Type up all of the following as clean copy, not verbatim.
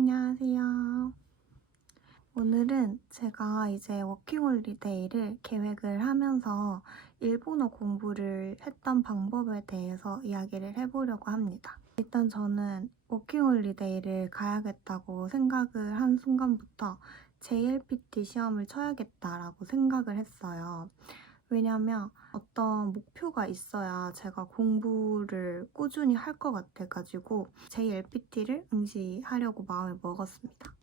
안녕하세요. 오늘은 제가 이제 워킹홀리데이를 계획을 하면서 일본어 공부를 했던 방법에 대해서 이야기를 해보려고 합니다. 일단 저는 워킹홀리데이를 가야겠다고 생각을 한 순간부터 JLPT 시험을 쳐야겠다라고 생각을 했어요. 왜냐면 어떤 목표가 있어야 제가 공부를 꾸준히 할 것 같아가지고 JLPT를 응시하려고 마음을 먹었습니다.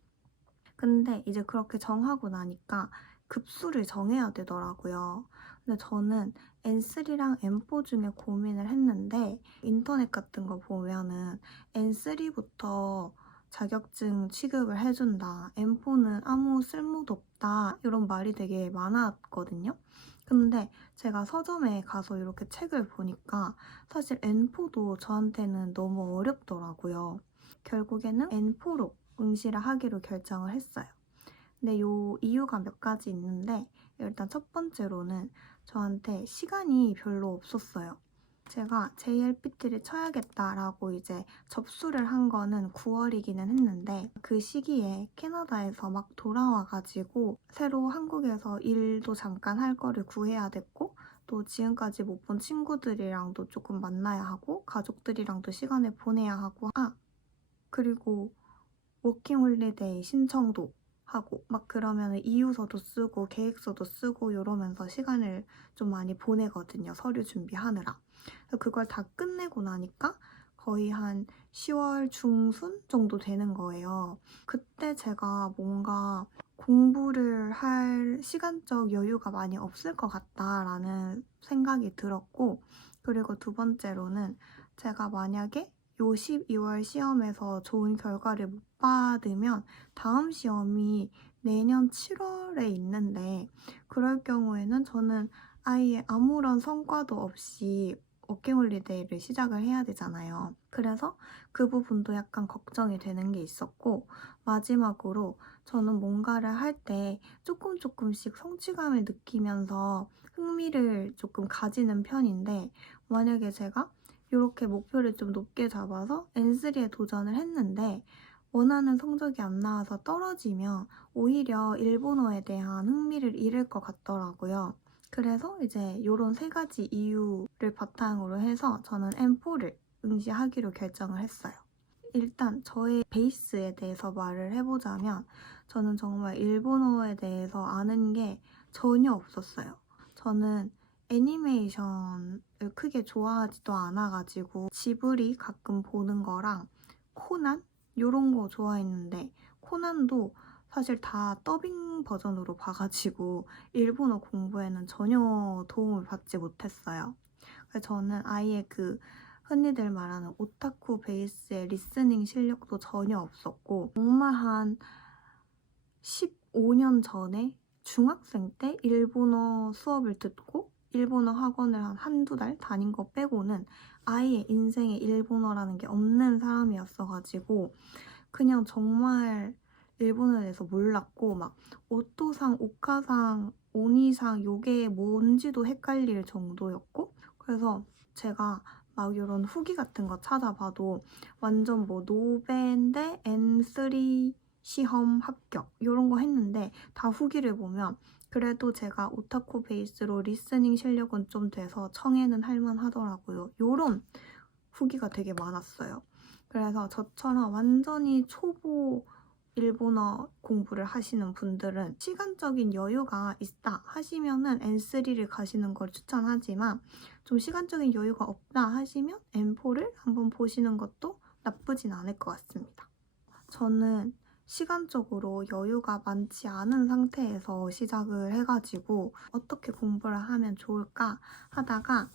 근데 이제 그렇게 정하고 나니까 급수를 정해야 되더라고요. 근데 저는 N3랑 N4 중에 고민을 했는데 인터넷 같은 거 보면은 N3부터 자격증 취급을 해준다. N4는 아무 쓸모도 없다. 이런 말이 되게 많았거든요. 근데 제가 서점에 가서 이렇게 책을 보니까 사실 N4도 저한테는 너무 어렵더라고요. 결국에는 N4로 응시를 하기로 결정을 했어요. 근데 요 이유가 몇 가지 있는데 일단 첫 번째로는 저한테 시간이 별로 없었어요. 제가 JLPT를 쳐야겠다라고 이제 접수를 한 거는 9월이기는 했는데 그 시기에 캐나다에서 막 돌아와가지고 새로 한국에서 일도 잠깐 할 거를 구해야 됐고 또 지금까지 못 본 친구들이랑도 조금 만나야 하고 가족들이랑도 시간을 보내야 하고 그리고 워킹홀리데이 신청도 하고 막 그러면 이유서도 쓰고 계획서도 쓰고 이러면서 시간을 좀 많이 보내거든요. 서류 준비하느라. 그래서 그걸 다 끝내고 나니까 거의 한 10월 중순 정도 되는 거예요. 그때 제가 뭔가 공부를 할 시간적 여유가 많이 없을 것 같다라는 생각이 들었고 그리고 두 번째로는 제가 만약에 요 12월 시험에서 좋은 결과를 못 받으면 다음 시험이 내년 7월에 있는데 그럴 경우에는 저는 아예 아무런 성과도 없이 워킹홀리데이를 시작을 해야 되잖아요. 그래서 그 부분도 약간 걱정이 되는 게 있었고 마지막으로 저는 뭔가를 할 때 조금씩 성취감을 느끼면서 흥미를 조금 가지는 편인데 만약에 제가 이렇게 목표를 좀 높게 잡아서 N3에 도전을 했는데 원하는 성적이 안 나와서 떨어지면 오히려 일본어에 대한 흥미를 잃을 것 같더라고요. 그래서 이제 이런 세 가지 이유를 바탕으로 해서 저는 M4를 응시하기로 결정을 했어요. 일단 저의 베이스에 대해서 말을 해보자면 저는 정말 일본어에 대해서 아는 게 전혀 없었어요. 저는 애니메이션을 크게 좋아하지도 않아가지고 지브리 가끔 보는 거랑 코난? 이런 거 좋아했는데 코난도 사실 다 더빙 버전으로 봐가지고 일본어 공부에는 전혀 도움을 받지 못했어요. 그래서 저는 아예 그 흔히들 말하는 오타쿠 베이스의 리스닝 실력도 전혀 없었고 정말 한 15년 전에 중학생 때 일본어 수업을 듣고 일본어 학원을 한 한두 달 다닌 거 빼고는 아예 인생에 일본어라는 게 없는 사람이었어가지고 그냥 정말 일본어에 대해서 몰랐고 막 오토상, 오카상, 오니상 요게 뭔지도 헷갈릴 정도였고 그래서 제가 막 이런 후기 같은 거 찾아봐도 완전 뭐 노베인데 N3 시험 합격 이런 거 했는데 다 후기를 보면 그래도 제가 오타쿠 베이스로 리스닝 실력은 좀 돼서 청해는 할만하더라고요. 이런 후기가 되게 많았어요. 그래서 저처럼 완전히 초보 일본어 공부를 하시는 분들은 시간적인 여유가 있다 하시면은 N3를 가시는 걸 추천하지만 좀 시간적인 여유가 없다 하시면 N4를 한번 보시는 것도 나쁘진 않을 것 같습니다. 저는 시간적으로 여유가 많지 않은 상태에서 시작을 해가지고 어떻게 공부를 하면 좋을까 하다가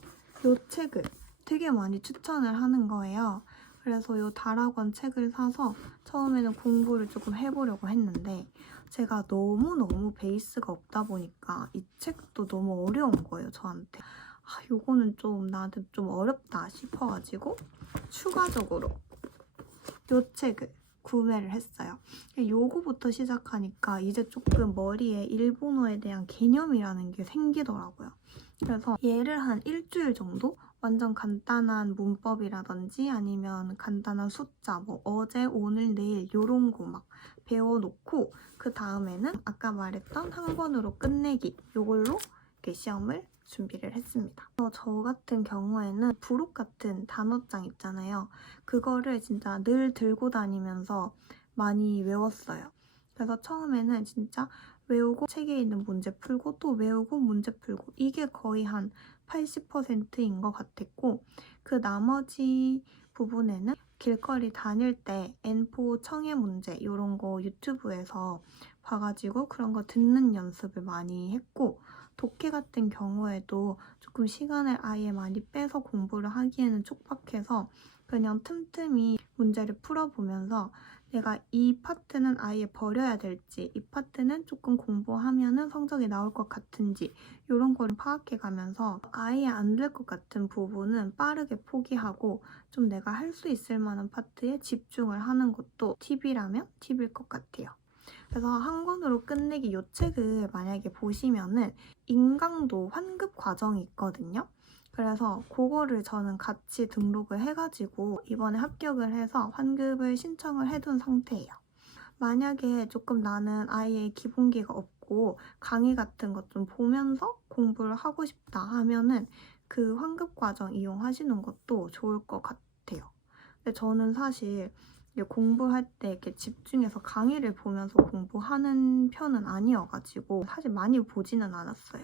이 책을 되게 많이 추천을 하는 거예요. 그래서 이 다락원 책을 사서 처음에는 공부를 조금 해보려고 했는데 제가 너무너무 베이스가 없다 보니까 이 책도 너무 어려운 거예요, 저한테. 요거는 좀 나한테 좀 어렵다 싶어가지고 추가적으로 이 책을 구매를 했어요. 요거부터 시작하니까 이제 조금 머리에 일본어에 대한 개념이라는 게 생기더라고요. 그래서 얘를 한 일주일 정도 완전 간단한 문법이라든지 아니면 간단한 숫자, 뭐 어제, 오늘, 내일 요런 거 막 배워놓고 그 다음에는 아까 말했던 한 권으로 끝내기 요걸로 이렇게 시험을 준비를 했습니다. 저 같은 경우에는 부록 같은 단어장 있잖아요. 그거를 진짜 늘 들고 다니면서 많이 외웠어요. 그래서 처음에는 진짜 외우고 책에 있는 문제 풀고 또 외우고 문제 풀고 이게 거의 한 80%인 것 같았고 그 나머지 부분에는 길거리 다닐 때 N4 청해 문제 이런 거 유튜브에서 봐가지고 그런 거 듣는 연습을 많이 했고 독해 같은 경우에도 조금 시간을 아예 많이 빼서 공부를 하기에는 촉박해서 그냥 틈틈이 문제를 풀어보면서 내가 이 파트는 아예 버려야 될지 이 파트는 조금 공부하면 성적이 나올 것 같은지 이런 거를 파악해가면서 아예 안 될 것 같은 부분은 빠르게 포기하고 좀 내가 할 수 있을 만한 파트에 집중을 하는 것도 팁이라면 팁일 것 같아요. 그래서 한 권으로 끝내기 이 책을 만약에 보시면은 인강도 환급 과정이 있거든요. 그래서 그거를 저는 같이 등록을 해가지고 이번에 합격을 해서 환급을 신청을 해둔 상태예요. 만약에 조금 나는 아예 기본기가 없고 강의 같은 것 좀 보면서 공부를 하고 싶다 하면은 그 환급 과정 이용하시는 것도 좋을 것 같아요. 근데 저는 사실 공부할 때 이렇게 집중해서 강의를 보면서 공부하는 편은 아니어가지고 사실 많이 보지는 않았어요.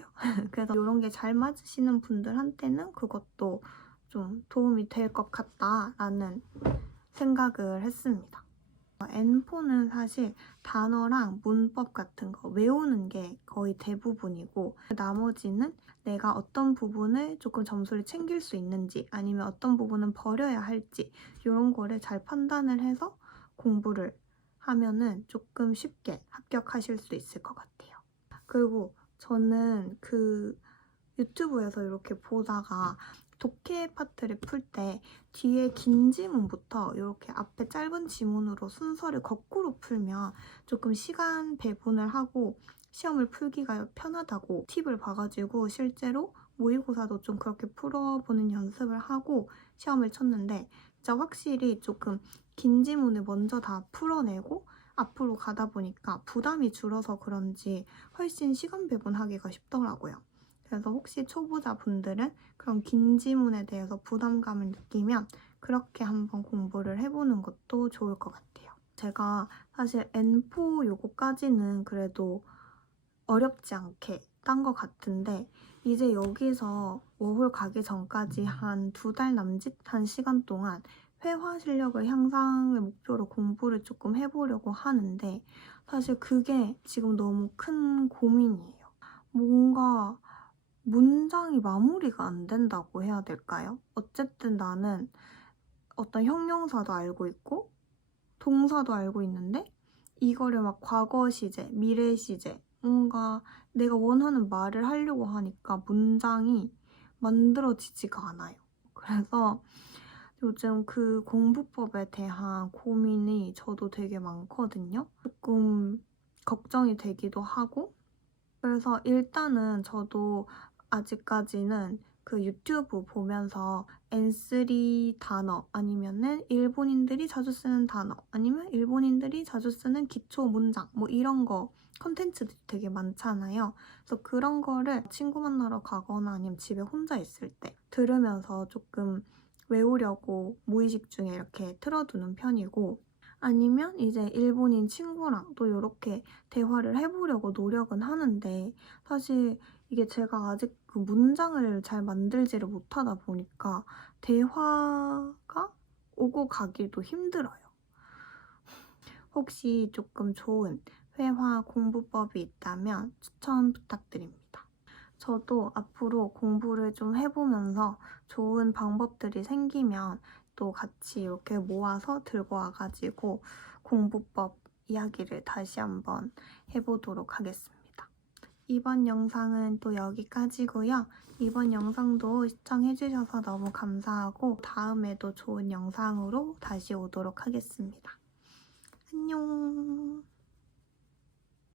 그래서 이런 게 잘 맞으시는 분들한테는 그것도 좀 도움이 될 것 같다라는 생각을 했습니다. N4는 사실 단어랑 문법 같은 거 외우는 게 거의 대부분이고 나머지는 내가 어떤 부분을 조금 점수를 챙길 수 있는지 아니면 어떤 부분은 버려야 할지 이런 거를 잘 판단을 해서 공부를 하면은 조금 쉽게 합격하실 수 있을 것 같아요. 그리고 저는 그 유튜브에서 이렇게 보다가 독해 파트를 풀 때 뒤에 긴 지문부터 이렇게 앞에 짧은 지문으로 순서를 거꾸로 풀면 조금 시간 배분을 하고 시험을 풀기가 편하다고 팁을 봐가지고 실제로 모의고사도 좀 그렇게 풀어보는 연습을 하고 시험을 쳤는데 진짜 확실히 조금 긴 지문을 먼저 다 풀어내고 앞으로 가다 보니까 부담이 줄어서 그런지 훨씬 시간 배분하기가 쉽더라고요. 그래서 혹시 초보자분들은 그런 긴 지문에 대해서 부담감을 느끼면 그렇게 한번 공부를 해보는 것도 좋을 것 같아요. 제가 사실 N4 요거까지는 그래도 어렵지 않게 딴 것 같은데 이제 여기서 워홀 가기 전까지 한 2달 남짓한 시간 동안 회화 실력을 향상을 목표로 공부를 조금 해보려고 하는데 사실 그게 지금 너무 큰 고민이에요. 뭔가 문장이 마무리가 안 된다고 해야 될까요? 어쨌든 나는 어떤 형용사도 알고 있고 동사도 알고 있는데 이거를 막 과거 시제, 미래 시제 뭔가 내가 원하는 말을 하려고 하니까 문장이 만들어지지가 않아요. 그래서 요즘 그 공부법에 대한 고민이 저도 되게 많거든요. 조금 걱정이 되기도 하고 그래서 일단은 저도 아직까지는 그 유튜브 보면서 N3 단어 아니면은 일본인들이 자주 쓰는 단어 아니면 일본인들이 자주 쓰는 기초 문장 뭐 이런 거 컨텐츠들이 되게 많잖아요. 그래서 그런 거를 친구 만나러 가거나 아니면 집에 혼자 있을 때 들으면서 조금 외우려고 무의식 중에 이렇게 틀어두는 편이고 아니면 이제 일본인 친구랑 또 이렇게 대화를 해보려고 노력은 하는데 사실 이게 제가 아직 그 문장을 잘 만들지를 못하다 보니까 대화가 오고 가기도 힘들어요. 혹시 조금 좋은 회화 공부법이 있다면 추천 부탁드립니다. 저도 앞으로 공부를 좀 해보면서 좋은 방법들이 생기면 또 같이 이렇게 모아서 들고 와가지고 공부법 이야기를 다시 한번 해보도록 하겠습니다. 이번 영상은 또 여기까지고요. 이번 영상도 시청해주셔서 너무 감사하고 다음에도 좋은 영상으로 다시 오도록 하겠습니다. 안녕!